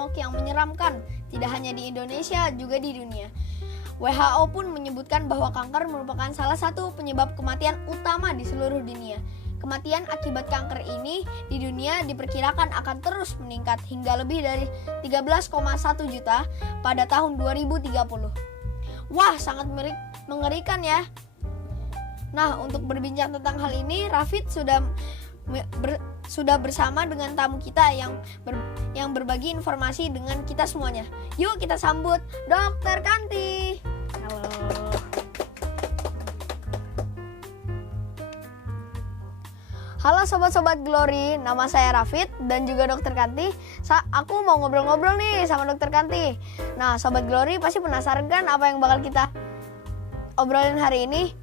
momok yang menyeramkan, tidak hanya di Indonesia, juga di dunia. WHO pun menyebutkan bahwa kanker merupakan salah satu penyebab kematian utama di seluruh dunia. Kematian akibat kanker ini di dunia diperkirakan akan terus meningkat hingga lebih dari 13,1 juta pada tahun 2030. Wah, sangat mengerikan ya. Nah, untuk berbincang tentang hal ini, Rafid sudah bersama dengan tamu kita yang berbagi informasi dengan kita semuanya. Yuk kita sambut Dr. Kanti. Halo. Halo sobat-sobat Glory, nama saya Rafid dan juga Dr. Kanti. Aku mau ngobrol-ngobrol nih sama Dr. Kanti. Nah, sobat Glory pasti penasaran kan apa yang bakal kita obrolin hari ini?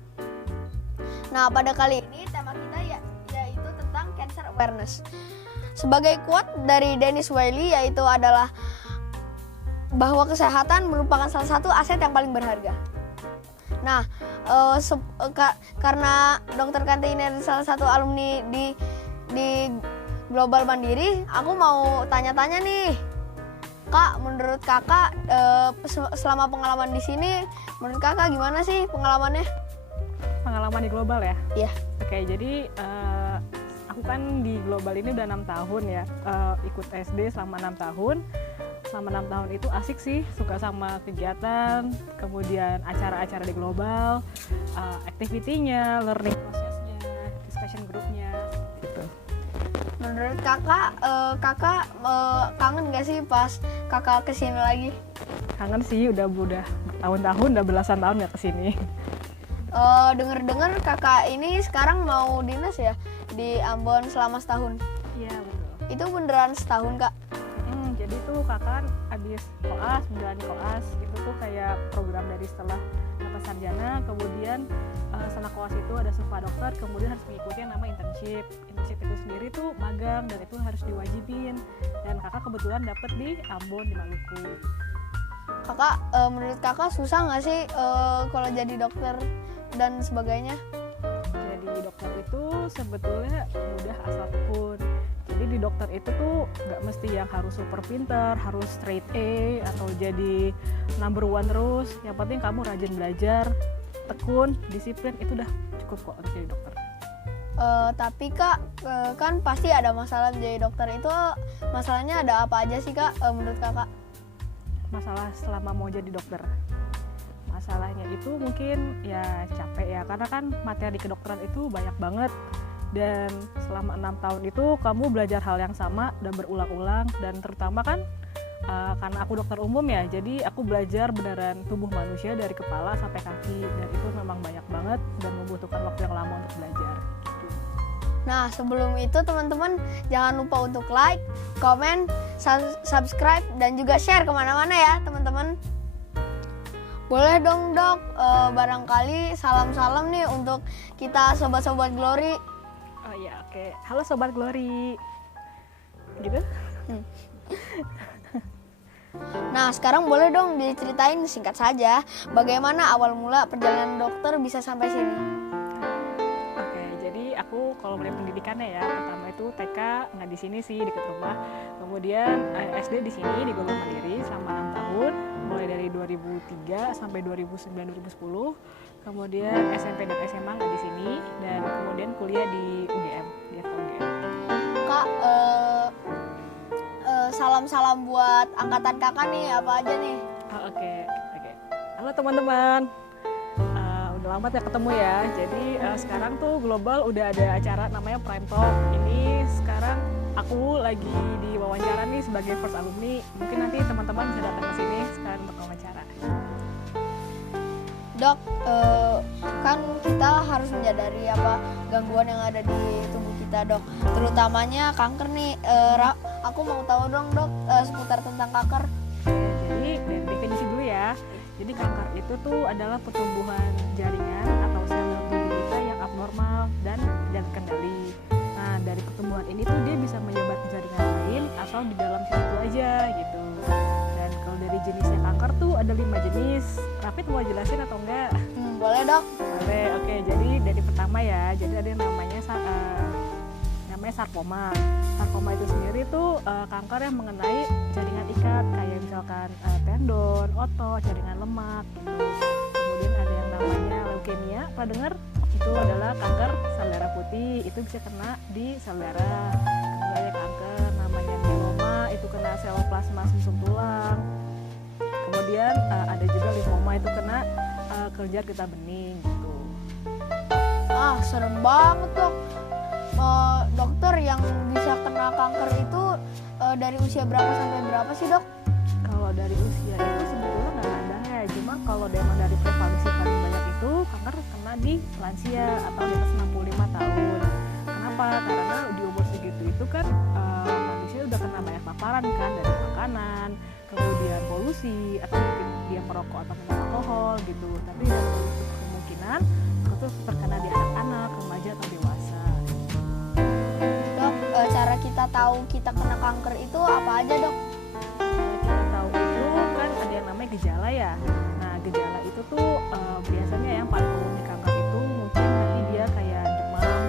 Nah, pada kali ini tema kita yaitu tentang cancer awareness. Sebagai quote dari Dennis Wiley yaitu adalah bahwa kesehatan merupakan salah satu aset yang paling berharga. Nah, karena Dr. Kanti ini adalah salah satu alumni di Global Mandiri, aku mau tanya-tanya nih. Kak, menurut kakak selama pengalaman di sini, menurut kakak gimana sih pengalamannya? Pengalaman di Global ya? Iya. Oke, jadi aku kan di Global ini udah 6 tahun ya, ikut SD selama 6 tahun. Selama 6 tahun itu asik sih, suka sama kegiatan, kemudian acara-acara di Global, activity-nya, learning prosesnya, discussion group-nya, gitu. Menurut kakak, kangen gak sih pas kakak kesini lagi? Kangen sih, udah tahun-tahun, udah belasan tahun gak kesini. Dengar-dengar kakak ini sekarang mau dinas ya di Ambon selama setahun. Iya, betul. Itu beneran setahun, Kak? Jadi tuh kakak habis koas, menjalani koas, itu tuh kayak program dari setelah sarjana, kemudian setelah koas itu ada sumpah dokter, kemudian harus mengikuti yang nama internship. Internship itu sendiri tuh magang dan itu harus diwajibin. Dan kakak kebetulan dapet di Ambon, di Maluku. Kakak, menurut kakak susah nggak sih kalau jadi dokter dan sebagainya? Jadi dokter itu sebetulnya mudah asal tekun. Jadi di dokter itu tuh nggak mesti yang harus super pinter, harus straight A atau jadi number one terus. Yang penting kamu rajin belajar, tekun, disiplin, itu udah cukup kok untuk jadi dokter. Tapi Kak, kan pasti ada masalah menjadi dokter itu. Masalahnya ada apa aja sih Kak menurut kakak? Masalah selama mau jadi dokter, masalahnya itu mungkin ya capek ya, karena kan materi kedokteran itu banyak banget. Dan selama 6 tahun itu kamu belajar hal yang sama dan berulang-ulang, dan terutama kan karena aku dokter umum ya, jadi aku belajar beneran tubuh manusia dari kepala sampai kaki, dan itu memang banyak banget dan membutuhkan waktu yang lama untuk belajar gitu. Nah, sebelum itu teman-teman jangan lupa untuk like, comment, subscribe, dan juga share kemana-mana ya teman-teman. Boleh dong Dok, barangkali salam-salam nih untuk kita sobat-sobat Glory. Oh iya, oke. Halo Sobat Glory. Gitu? Nah, sekarang boleh dong diceritain singkat saja bagaimana awal mula perjalanan dokter bisa sampai sini. Oke, jadi aku kalau mulai pendidikannya ya, pertama itu TK nggak di sini sih, dekat rumah. Kemudian SD di sini di Global Mandiri selama 6 tahun, mulai dari 2003 sampai 2009-2010. Kemudian SMP dan SMA nggak di sini, dan kemudian kuliah di UGM, di FKUGM. Kak, salam-salam buat angkatan kakak nih, apa aja nih? Oke. Halo teman-teman, udah lama ya ketemu ya. Jadi sekarang tuh Global udah ada acara namanya Prime Talk. Ini sekarang aku lagi diwawancara nih sebagai first alumni. Mungkin nanti teman-teman bisa datang ke sini sekarang untuk wawancara. Dok, kan kita harus menyadari apa gangguan yang ada di tubuh kita Dok, terutamanya kanker nih. Aku mau tahu dong Dok seputar tentang kanker. Jadi dari definisi dulu ya. Jadi kanker itu tuh adalah pertumbuhan jaringan atau sel dalam tubuh kita yang abnormal dan tidak terkendali. Nah, dari pertumbuhan ini tuh dia bisa menyebar ke jaringan lain atau di dalam situ aja gitu. Dan kalau dari jenisnya kanker tuh ada 5 jenis. Rafid mau jelasin atau enggak? Boleh Dok. Boleh. Oke, jadi dari pertama ya. Jadi ada yang namanya namanya sarkoma. Sarkoma itu sendiri tuh kanker yang mengenai jaringan ikat kayak misalkan tendon, otot, jaringan lemak gitu. Kemudian ada yang namanya leukemia, pernah dengar? Itu adalah kanker sel darah putih, itu bisa kena di sel darah. Kemudian ada kanker namanya mieloma, itu kena sel plasma sumsum tulang. Kemudian ada juga limfoma, itu kena kelenjar getah bening gitu. Ah, serem banget dok. Dokter yang bisa kena kanker itu dari usia berapa sampai berapa sih dok? Kalau dari usia itu sebetulnya nggak ada ya, cuma kalau memang dari prevalensi paling banyak itu kanker kena di lansia atau di atas 65 tahun. Kenapa? Karena di umur segitu itu kan manusia udah kena banyak paparan kan, dari makanan, kemudian polusi, atau mungkin dia merokok atau minum alkohol gitu. Tapi ada kemungkinan itu terkena di anak-anak, remaja atau dewasa. Dok, cara kita tahu kita kena kanker itu apa aja dok? Kita tahu itu kan ada yang namanya gejala ya. Nah gejala itu tuh biasanya yang paling umum di kanker itu mungkin nanti dia kayak demam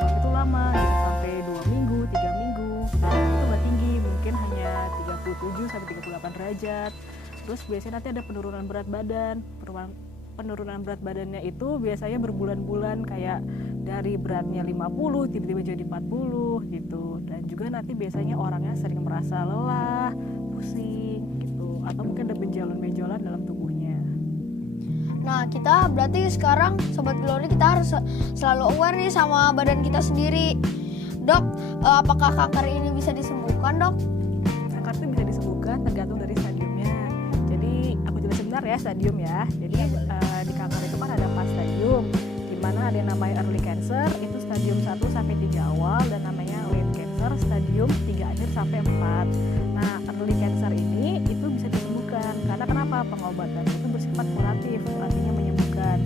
itu lama bisa sampai 2 minggu, 3 minggu. Dan itu nggak tinggi, mungkin hanya 37 sampai 38 derajat. Terus biasanya nanti ada penurunan berat badan. Penurunan berat badannya itu biasanya berbulan-bulan, kayak dari beratnya 50 tiba-tiba jadi 40 gitu. Dan juga nanti biasanya orangnya sering merasa lelah, pusing gitu, atau mungkin ada benjolan-benjolan dalam tubuhnya. Nah, kita berarti sekarang Sobat Glory kita harus selalu aware nih sama badan kita sendiri. Dok, apakah kanker ini bisa disembuhkan dok? Kanker itu bisa disembuhkan tergantung dari stadiumnya. Jadi aku jelas sebentar ya stadium ya. Jadi di kanker itu kan ada 4 stadium, di mana ada yang namanya early cancer, itu stadium 1 sampai 3 awal, dan namanya late cancer stadium 3 akhir sampai 4. Nah, early cancer ini itu bisa disembuhkan. Karena kenapa? Pengobatan itu bersifat kuratif, artinya menyembuhkan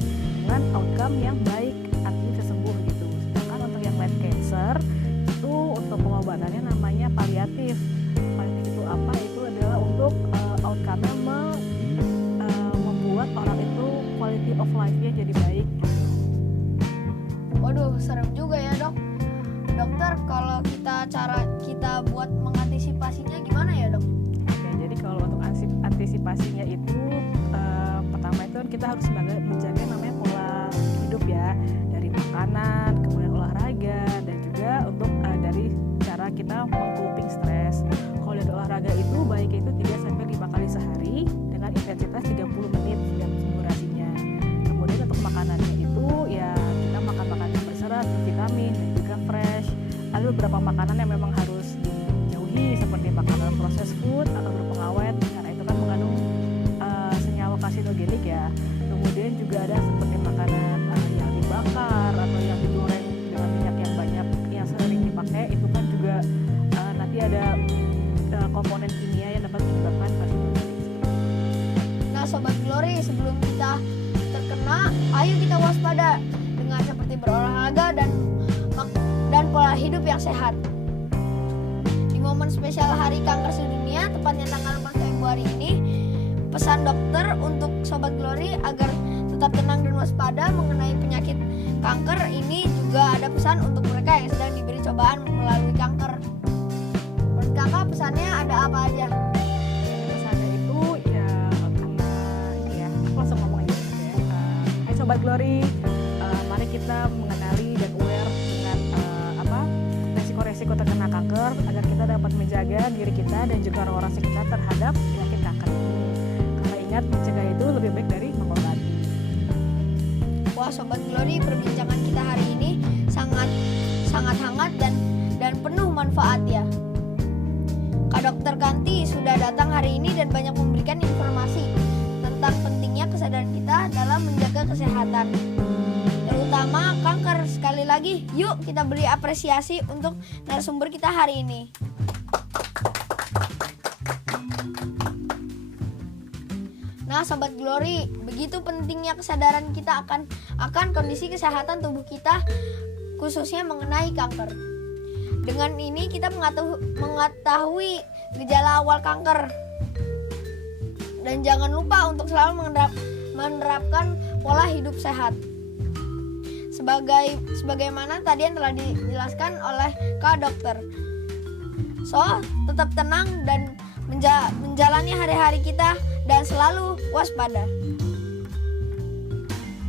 dengan outcome yang baik, artinya bisa sembuh gitu. Sedangkan untuk yang late cancer itu untuk pengobatannya namanya paliatif. Paliatif itu apa? Itu adalah untuk outcome-nya membuat orang itu quality of life-nya jadi baik. Waduh, serem juga ya dok. Dokter, kalau cara kita buat mengantisipasinya gimana ya dok? Oke, jadi kalau untuk antisipasinya itu pertama itu kita harus menjaga namanya pola hidup ya, dari makanan, kemudian olahraga, dan juga untuk dari cara kita meng-coping stres. Kalau dari olahraga itu baiknya itu 3-5 kali sehari dengan intensitas 30 menit setiap durasinya. Kemudian untuk makanannya itu ya kita makan makanan yang berserat, vitamin, dan juga fresh. Ada beberapa makanan yang memang harus dijauhi seperti makanan processed food atau berpengawet, karena itu kan mengandung senyawa karsinogenik ya. Kemudian juga ada seperti makanan yang dibakar atau yang digoreng dengan minyak yang banyak yang sering dipakai, itu kan juga nanti ada komponen kimia yang dapat menyebabkan karsinogenik. Nah Sobat Glory, sebelum kita terkena, ayo kita waspada dengan seperti berolahraga dan pola hidup yang sehat. Di momen spesial Hari Kanker Sedunia, tepatnya tanggal 4 Februari ini, pesan dokter untuk Sobat Glory agar tetap tenang dan waspada mengenai penyakit kanker ini, juga ada pesan untuk mereka yang sedang diberi cobaan melalui kanker. Menurut kakak pesannya ada apa aja? Pesannya itu ya karena ini ya, aku langsung ngomong aja ya. Hai Sobat Glory, mari kita mengenali dan aware dengan resiko-resiko terkena kanker agar kita dapat menjaga diri kita dan juga orang-orang sekitar terhadap penyakit kanker ini. Karena ingat, mencegah itu lebih baik dari mengobati. Wah Sobat Glory, perbincangan kita hari ini sangat hangat dan penuh manfaat ya. Kak Dokter Kanti sudah datang hari ini dan banyak memberikan informasi tentang pentingnya kesadaran kita dalam menjaga kesehatan, terutama kanker. Sekali lagi, yuk kita beri apresiasi untuk narasumber kita hari ini. Nah Sobat Glory, begitu pentingnya kesadaran kita akan kondisi kesehatan tubuh kita, khususnya mengenai kanker. Dengan ini kita mengetahui gejala awal kanker. Dan jangan lupa untuk selalu menerapkan pola hidup sehat. sebagaimana tadi yang telah dijelaskan oleh Kak Dokter. So, tetap tenang dan menjalani hari-hari kita dan selalu waspada.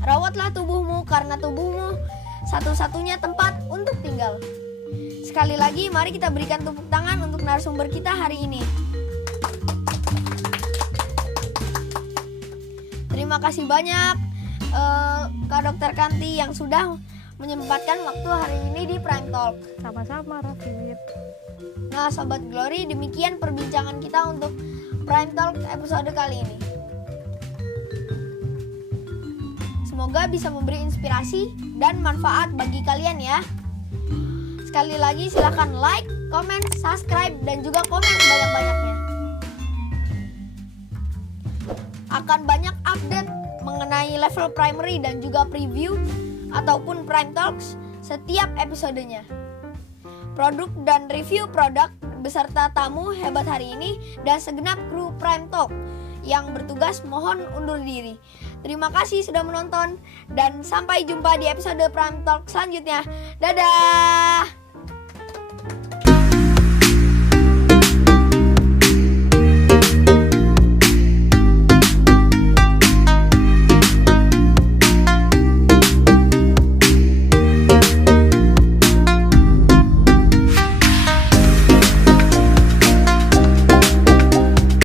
Rawatlah tubuhmu karena tubuhmu satu-satunya tempat untuk tinggal. Sekali lagi, mari kita berikan tepuk tangan untuk narasumber kita hari ini. Terima kasih banyak Kak Dokter Kanti yang sudah menyempatkan waktu hari ini di Prime Talk. Sama-sama Rafid. Nah, Sobat Glory, demikian perbincangan kita untuk Prime Talk episode kali ini. Semoga bisa memberi inspirasi dan manfaat bagi kalian ya. Sekali lagi silakan like, comment, subscribe, dan juga komen sebanyak-banyaknya. Akan banyak update mengenai level primary dan juga preview ataupun Prime Talks setiap episodenya. Produk dan review produk beserta tamu hebat hari ini dan segenap kru Prime Talk yang bertugas mohon undur diri. Terima kasih sudah menonton dan sampai jumpa di episode Prime Talk selanjutnya. Dadah!